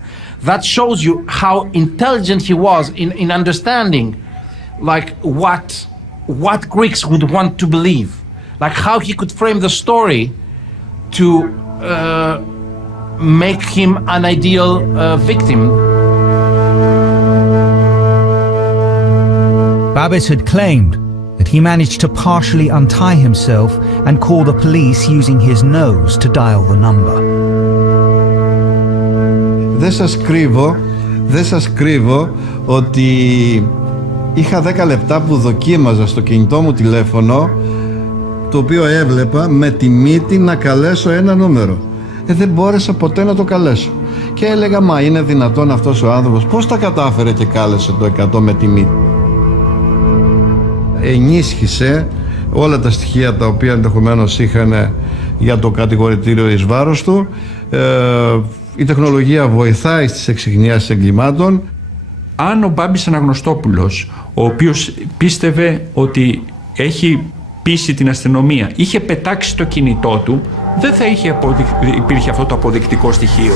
That shows you how intelligent he was in understanding, like what Greeks would want to believe, like how he could frame the story to make him an ideal victim. Babis had claimed that he managed to partially untie himself and call the police using his nose to dial the number. Δεν σας κρύβω ότι είχα 10 λεπτά που δοκίμαζα στο κινητό μου τηλέφωνο, το οποίο έβλεπα με τη μύτη να καλέσω ένα νούμερο. Δεν μπόρεσα ποτέ να το καλέσω. Και έλεγα, μα είναι δυνατόν αυτός ο άνθρωπος, πώς τα κατάφερε και κάλεσε το 100 με τη μύτη. Ενίσχυσε όλα τα στοιχεία τα οποία ενδεχομένως είχαν για το κατηγορητήριο εις βάρος του. Η τεχνολογία βοηθάει στις εξιχνίασεις εγκλημάτων. Αν ο Μπάμπης Αναγνωστόπουλος, ο οποίος πίστευε ότι έχει πείσει την αστυνομία, είχε πετάξει το κινητό του, δεν θα υπήρχε αυτό το αποδεικτικό στοιχείο.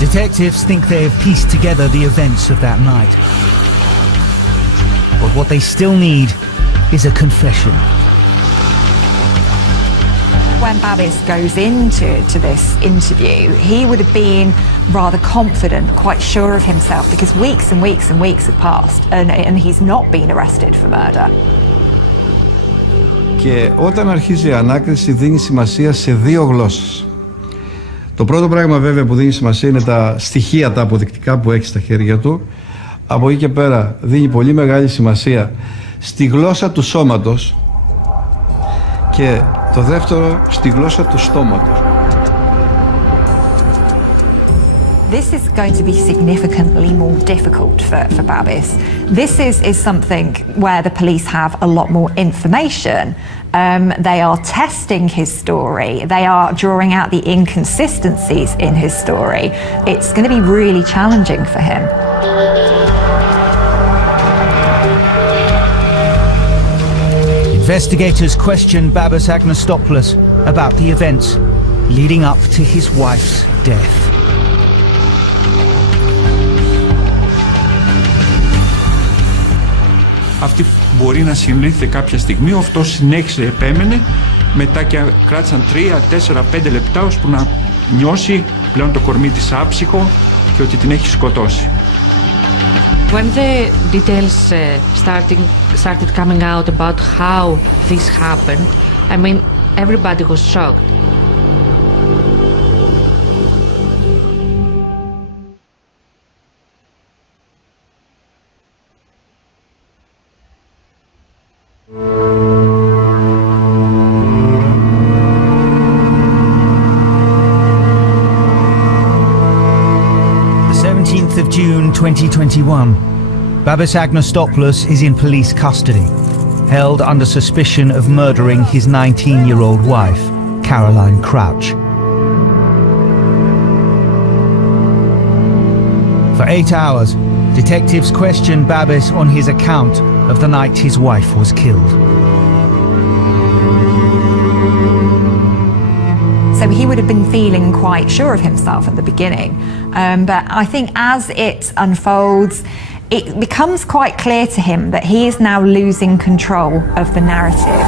Detectives think they have pieced together the events of that night. But what they still need is a confession. When Babis goes into this interview, he would have been rather confident, quite sure of himself, because weeks and weeks and weeks have passed and he's not been arrested for murder. Και όταν αρχίζει η ανάκριση δίνει σημασία σε δύο γλώσσες. Το πρώτο πράγμα βέβαια που δίνει σημασία είναι τα στοιχεία, τα αποδεικτικά που έχει στα χέρια του. Από εκεί και πέρα δίνει πολύ μεγάλη σημασία στη γλώσσα του σώματος και το δεύτερο στη γλώσσα του στόματος. This is going to be significantly more difficult for Babis. This is something where the police have a lot more information. They are testing his story. They are drawing out the inconsistencies in his story. It's going to be really challenging for him. Investigators question Babis Anagnostopulos about the events leading up to his wife's death. Αυτή μπορεί να συνελήφθη κάποια στιγμή, αυτό συνέχισε, επέμενε, μετά και κράτησαν 3, 4, 5 λεπτά ώσπου να νιώσει πλέον το κορμί της άψυχο και ότι την έχει σκοτώσει. When the details started coming out about how this happened, I mean, everybody was shocked. Of June 2021, Babis Anagnostopulos is in police custody, held under suspicion of murdering his 19-year-old wife, Καρολάιν Crouch. For 8 hours, detectives questioned Babis on his account of the night his wife was killed. So he would have been feeling quite sure of himself at the beginning. But I think as it unfolds, it becomes quite clear to him that he is now losing control of the narrative.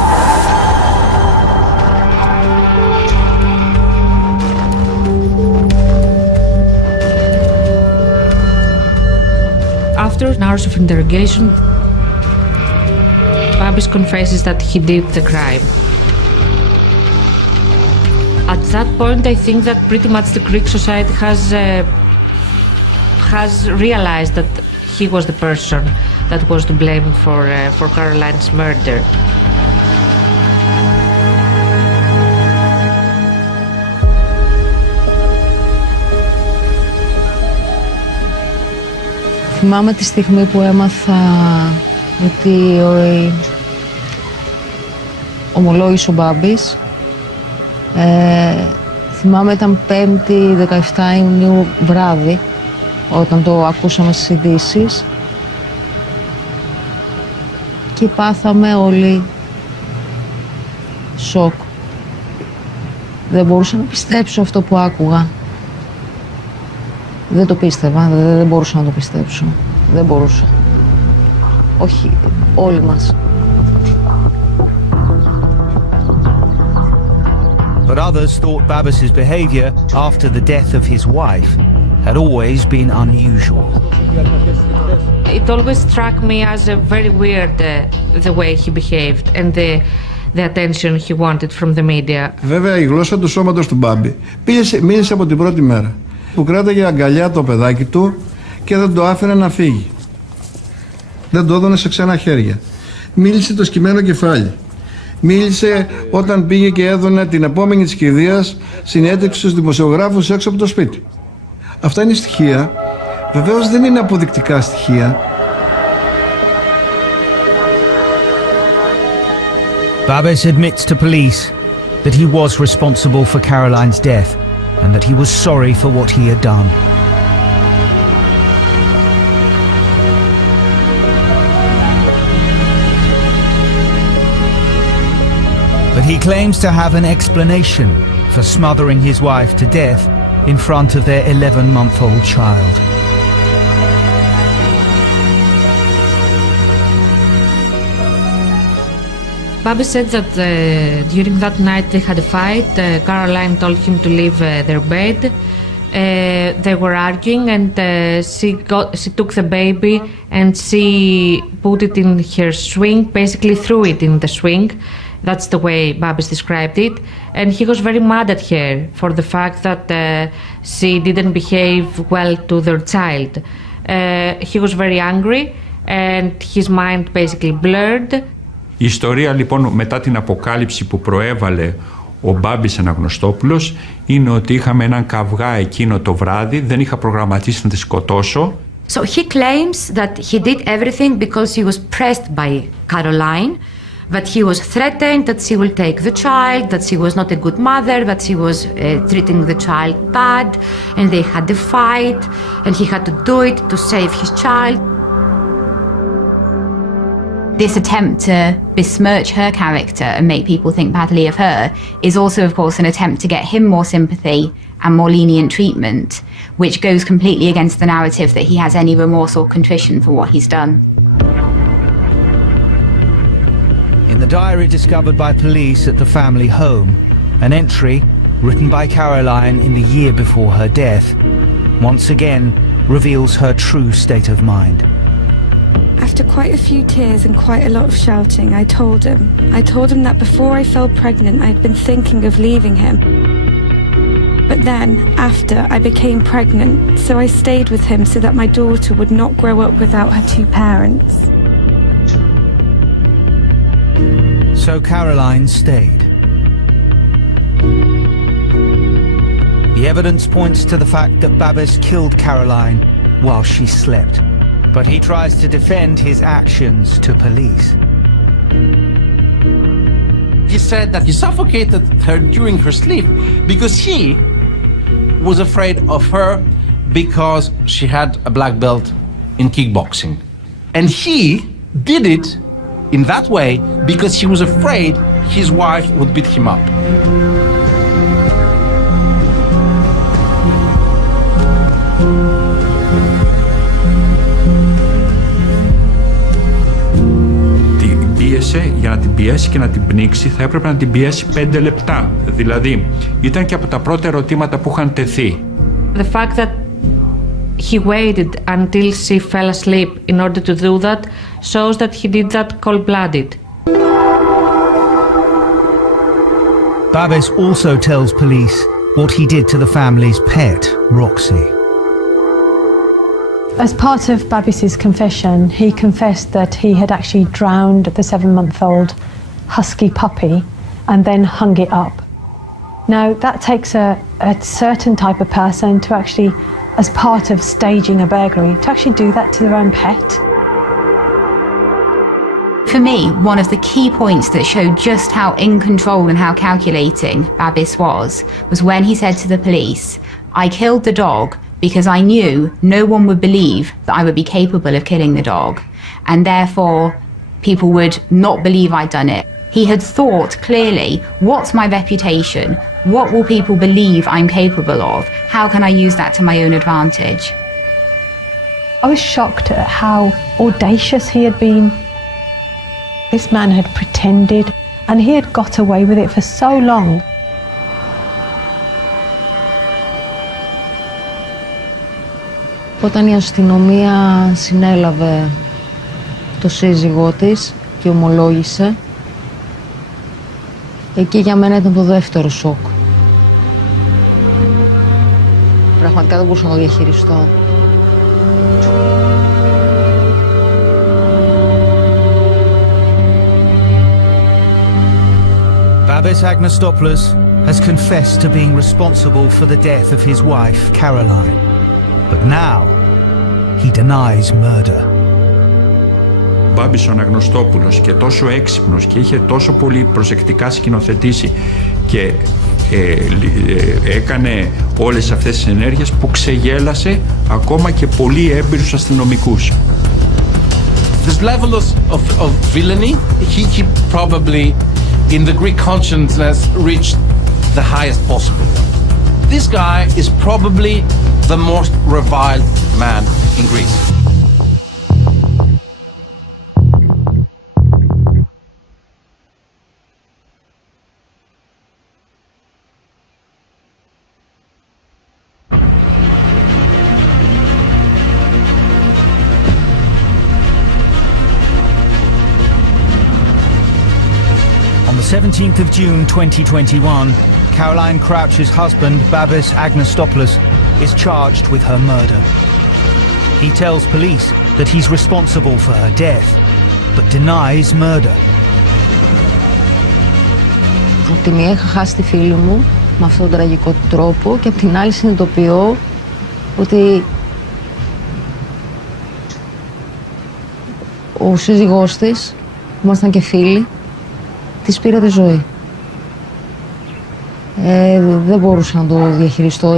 After hours of interrogation, Babis confesses that he did the crime. At that point, I think that pretty much the Greek society has realized that he was the person that was to blame for Caroline's murder. Θυμάμαι τη στιγμή που έμαθα ότι ομολόγησε ο Μπάμπης. Θυμάμαι ήταν 5η 17 Ιουνίου βράδυ, όταν το ακούσαμε στις ειδήσεις. Και πάθαμε όλοι σοκ. Δεν μπορούσα να πιστέψω αυτό που άκουγα. Δεν το πίστευα, δεν μπορούσα να το πιστέψω. Δεν μπορούσα. Όχι, όλοι μας. But others thought Babis's behaviour after the death of his wife had always been unusual. It always struck me as a very weird the way he behaved and the attention he wanted from the media. Βέβαια η γλώσσα του σώματος του Μπάμπη μίλησε από την πρώτη μέρα, που κράταγε αγκαλιά το παιδάκι του και δεν το άφηνε να φύγει. Δεν το έδωνε σε ξένα χέρια. Μίλησε το σκυμμένο κεφάλι. Μίλησε όταν πήγε και έδωνε την επόμενη της κηδείας συνέντευξη στους δημοσιογράφους έξω από το σπίτι. Αυτά είναι στοιχεία. Βεβαίως δεν είναι αποδεικτικά στοιχεία. Babis admits to police that he was responsible for Caroline's death and that he was sorry for what he had done. But he claims to have an explanation for smothering his wife to death in front of their 11-month-old child. Bobby said that during that night they had a fight. Caroline told him to leave their bed. They were arguing and she took the baby and she put it in her swing, basically threw it in the swing. That's the way Babis described it. And he was very mad at her for the fact that she didn't behave well to their child. He was very angry and his mind basically blurred. Η ιστορία λοιπόν μετά την αποκάλυψη που προέβαλε ο Μπάμπης Αναγνωστόπουλος είναι ότι είχαμε έναν καυγά εκείνο το βράδυ, δεν είχα προγραμματίσει να τη σκοτώσω. So he claims that he did everything because he was pressed by Caroline, that he was threatened that she will take the child, that she was not a good mother, that she was treating the child bad, and they had a fight, and he had to do it to save his child. This attempt to besmirch her character and make people think badly of her is also, of course, an attempt to get him more sympathy and more lenient treatment, which goes completely against the narrative that he has any remorse or contrition for what he's done. In the diary discovered by police at the family home, an entry written by Caroline in the year before her death once again reveals her true state of mind. After quite a few tears and quite a lot of shouting, I told him that before I fell pregnant, I'd been thinking of leaving him. But then, after, I became pregnant, so I stayed with him so that my daughter would not grow up without her two parents. So Caroline stayed. The evidence points to the fact that Babis killed Caroline while she slept. But he tries to defend his actions to police. He said that he suffocated her during her sleep because he was afraid of her because she had a black belt in kickboxing. And he did it in that way because he was afraid his wife would beat him up. Για να την πιέσει και να την πνίξει θα έπρεπε να την πιέσει 5 λεπτά. Δηλαδή ήταν και από τα πρώτα ερωτήματα που είχαν τεθεί. The fact that he waited until she fell asleep in order to do that shows that he did that cold-blooded. Babis also tells police what he did to the family's pet, ROXY. As part of Bābis's confession, he confessed that he had actually drowned the 7-month-old husky puppy and then hung it up. Now, that takes a certain type of person to actually, as part of staging a burglary, to actually do that to their own pet. For me, one of the key points that showed just how in control and how calculating Bābis was when he said to the police, "I killed the dog because I knew no one would believe that I would be capable of killing the dog, and therefore people would not believe I'd done it." He had thought clearly, what's my reputation? What will people believe I'm capable of? How can I use that to my own advantage? I was shocked at how audacious he had been. This man had pretended, and he had got away with it for so long. Όταν η αστυνομία συνέλαβε το σύζυγό της και ομολόγησε, εκεί για μένα ήταν το δεύτερο σοκ. Πραγματικά δεν μπορούσα να το διαχειριστώ. Μπάμπη Αναγνωστόπουλο has confessed to being responsible for the death of his wife, Καρολάιν. But now, he denies murder. Μπάμπης ο Αναγνωστόπουλος και τόσο έξυπνος και είχε τόσο πολύ προσεκτικά σκηνοθετήσει και έκανε όλες αυτές τις ενέργειες που ξεγέλασε ακόμα και πολύ έμπειρους αστυνομικούς. This level of villainy, he probably in the Greek consciousness reached the highest possible. This guy is probably the most reviled man in Greece. On the 17th of June 2021, Caroline Crouch's husband, Bābis Anagnostopulos, is charged with her murder. He tells police that he's responsible for her death, but denies murder. Από τη μία είχα χάσει τη φίλη μου με αυτόν τον τραγικό τρόπο και από την άλλη συνειδητοποιώ ότι ο σύζυγός της, που ήμασταν και φίλοι, της πήρε τη ζωή. Δεν μπορούσα να το διαχειριστώ.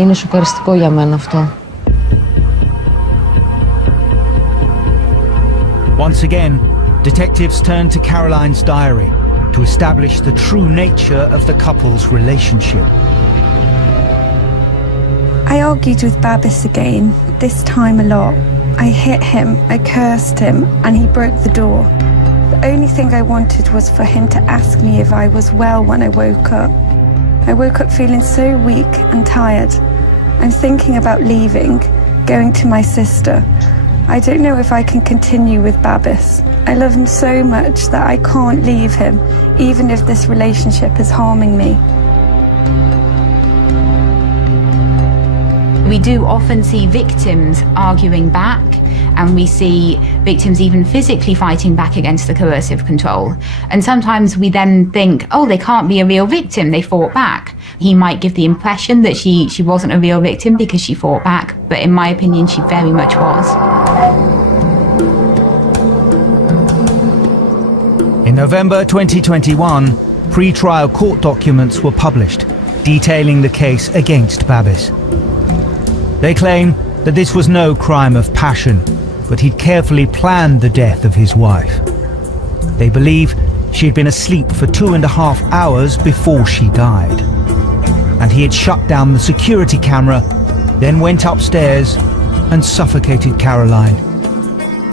Είναι σοκαριστικό για μένα αυτό. Once again, detectives turn to Caroline's diary to establish the true nature of the couple's relationship. I argued with Bābis again, this time a lot. I hit him, I cursed him, and he broke the door. The only thing I wanted was for him to ask me if I was well when I woke up. I woke up feeling so weak and tired. I'm thinking about leaving, going to my sister. I don't know if I can continue with Bābis. I love him so much that I can't leave him, even if this relationship is harming me. We do often see victims arguing back, and we see victims even physically fighting back against the coercive control. And sometimes we then think, oh, they can't be a real victim, they fought back. He might give the impression that she wasn't a real victim because she fought back, but in my opinion, she very much was. In November 2021, pre-trial court documents were published detailing the case against Bābis. They claim that this was no crime of passion, but he'd carefully planned the death of his wife. They believe she'd been asleep for 2.5 hours before she died. And he had shut down the security camera, then went upstairs and suffocated Caroline.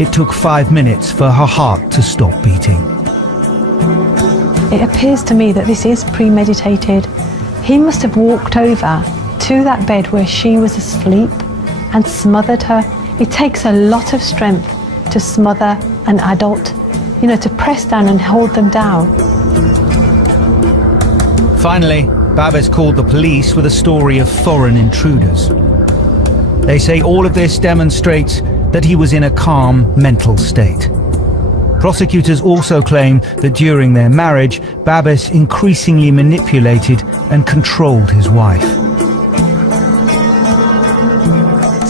It took 5 minutes for her heart to stop beating. It appears to me that this is premeditated. He must have walked over to that bed where she was asleep and smothered her. It takes a lot of strength to smother an adult, to press down and hold them down. Finally, Bābis called the police with a story of foreign intruders. They say all of this demonstrates that he was in a calm mental state. Prosecutors also claim that during their marriage, Babis increasingly manipulated and controlled his wife.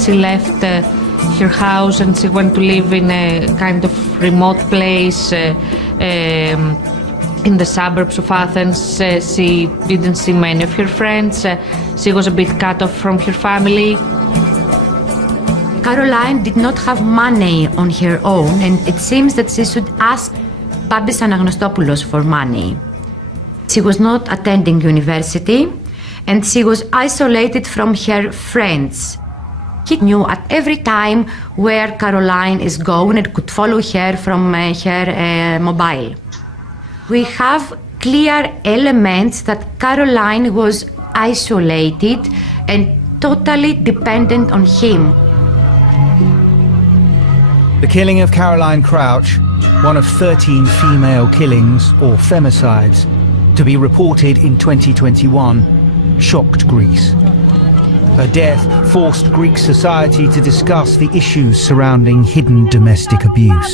She left her house and she went to live in a kind of remote place in the suburbs of Athens. She didn't see many of her friends. She was a bit cut off from her family. Καρολάιν did not have money on her own, and it seems that she should ask Μπάμπη Αναγνωστόπουλο for money. She was not attending university, and she was isolated from her friends. He knew at every time where Καρολάιν is going and could follow her from her mobile. We have clear elements that Καρολάιν was isolated and totally dependent on him. The killing of Caroline Crouch, one of 13 female killings or femicides to be reported in 2021, shocked Greece. Her death forced Greek society to discuss the issues surrounding hidden domestic abuse.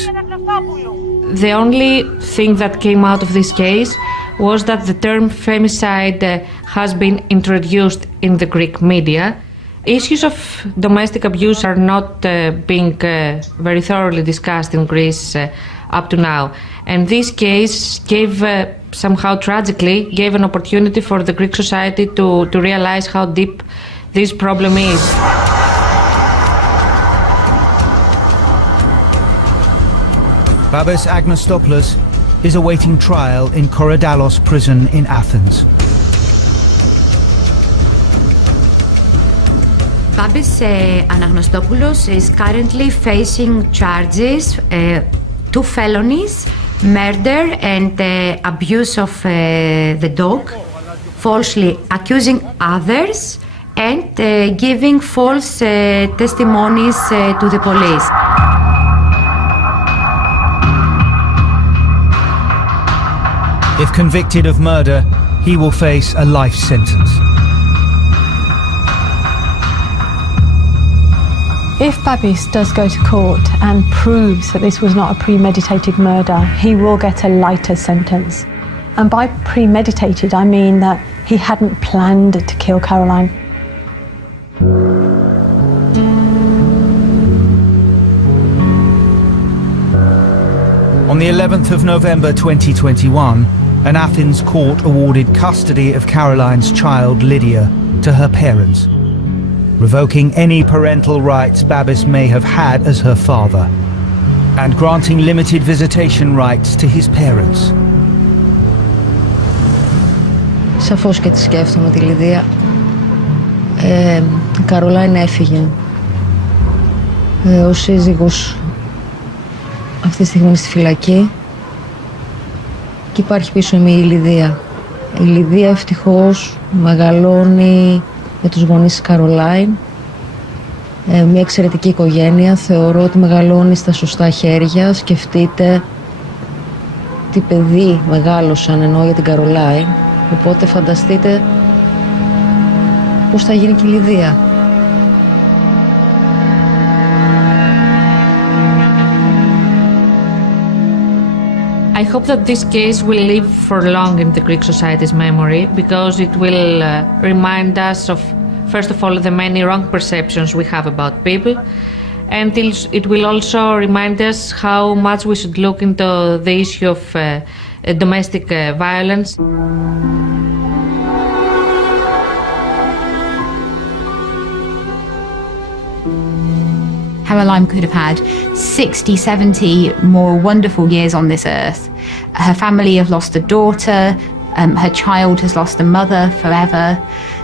The only thing that came out of this case was that the term femicide has been introduced in the Greek media. Issues of domestic abuse are not being very thoroughly discussed in Greece up to now. And this case gave, somehow tragically, gave an opportunity for the Greek society to realize how deep this problem is. Babis Anagnostopulos is awaiting trial in Korydallos prison in Athens. Μπάμπης Αναγνωστόπουλος is currently facing charges, 2 felonies, murder and abuse of the dog, falsely accusing others and giving false testimonies to the police. If convicted of murder, he will face a life sentence. If Babis does go to court and proves that this was not a premeditated murder, he will get a lighter sentence. And by premeditated, I mean that he hadn't planned to kill Caroline. On the 11th of November 2021, an Athens court awarded custody of Caroline's child Lydia to her parents, revoking any parental rights Babis may have had as her father, and granting limited visitation rights to his parents. Σαφώς και τη σκέφτομαι τη Λιδία. Η Καρολάιν έφυγε. Ο σύζυγος αυτή τη στιγμή είναι στη φυλακή και υπάρχει πίσω η Λιδία. Η Λιδία ευτυχώς μεγαλώνει με τους γονείς της Καρολάιν. Μια εξαιρετική οικογένεια. Θεωρώ ότι μεγαλώνει στα σωστά χέρια. Σκεφτείτε τι παιδί μεγάλωσαν εννοώ για την Καρολάιν. Οπότε φανταστείτε πώς θα γίνει και η Λιδία. I hope that this case will live for long in the Greek society's memory because it will remind us of, first of all, the many wrong perceptions we have about people, and it will also remind us how much we should look into the issue of domestic violence. Caroline could have had 60, 70 more wonderful years on this earth. Her family have lost a daughter, her child has lost a mother forever.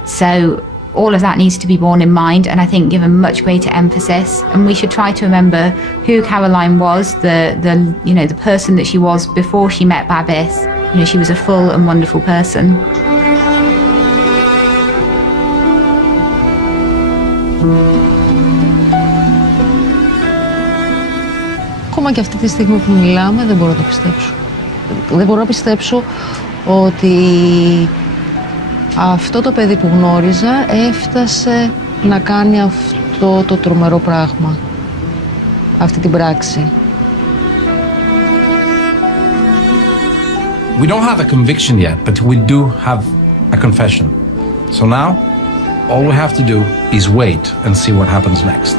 So all of that needs to be borne in mind and I think given much greater emphasis. And we should try to remember who Caroline was, the person that she was before she met Babis. She was a full and wonderful person. Ακόμα και αυτή τη στιγμή που μιλάμε δεν μπορώ να το πιστέψω. Δεν μπορώ να πιστέψω ότι αυτό το παιδί που γνώριζα έφτασε να κάνει αυτό το τρομερό πράγμα, αυτή την πράξη. We don't have a conviction yet, but we do have a confession. So now, all we have to do is wait and see what happens next.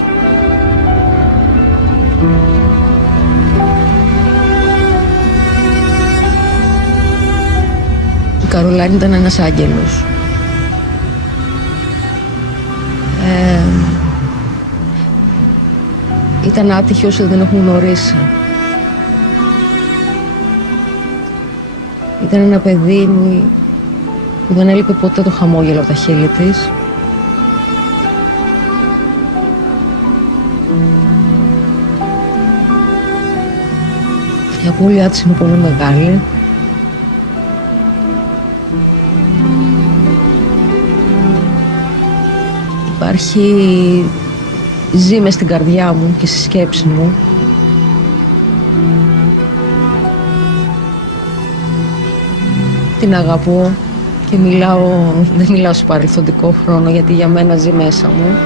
Η Καρολάιν ήταν ένας άγγελος. Ήταν άτυχη όσοι δεν έχουν γνωρίσει. Ήταν ένα παιδί που δεν έλειπε ποτέ το χαμόγελο από τα χείλη της. Η απώλειά της είναι πολύ μεγάλη. Υπάρχει ζύμη στην καρδιά μου και στη σκέψη μου. Την αγαπώ και δεν μιλάω σε παρελθοντικό χρόνο, γιατί για μένα ζει μέσα μου.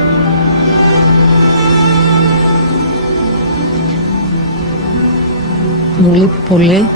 Μου λείπει πολύ.